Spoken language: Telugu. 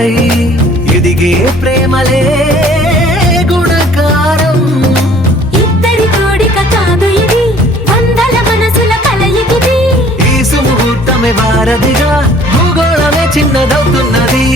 తారలై ఎదిగే ప్రేమలే గుణకారం. ఇద్దరి కోడిక కాదు ఇది, వందల మనసుల కలయికిది. ఈ సుముహూర్తమే వారధిగా, భూగోళమే చిన్నదవుతున్నది.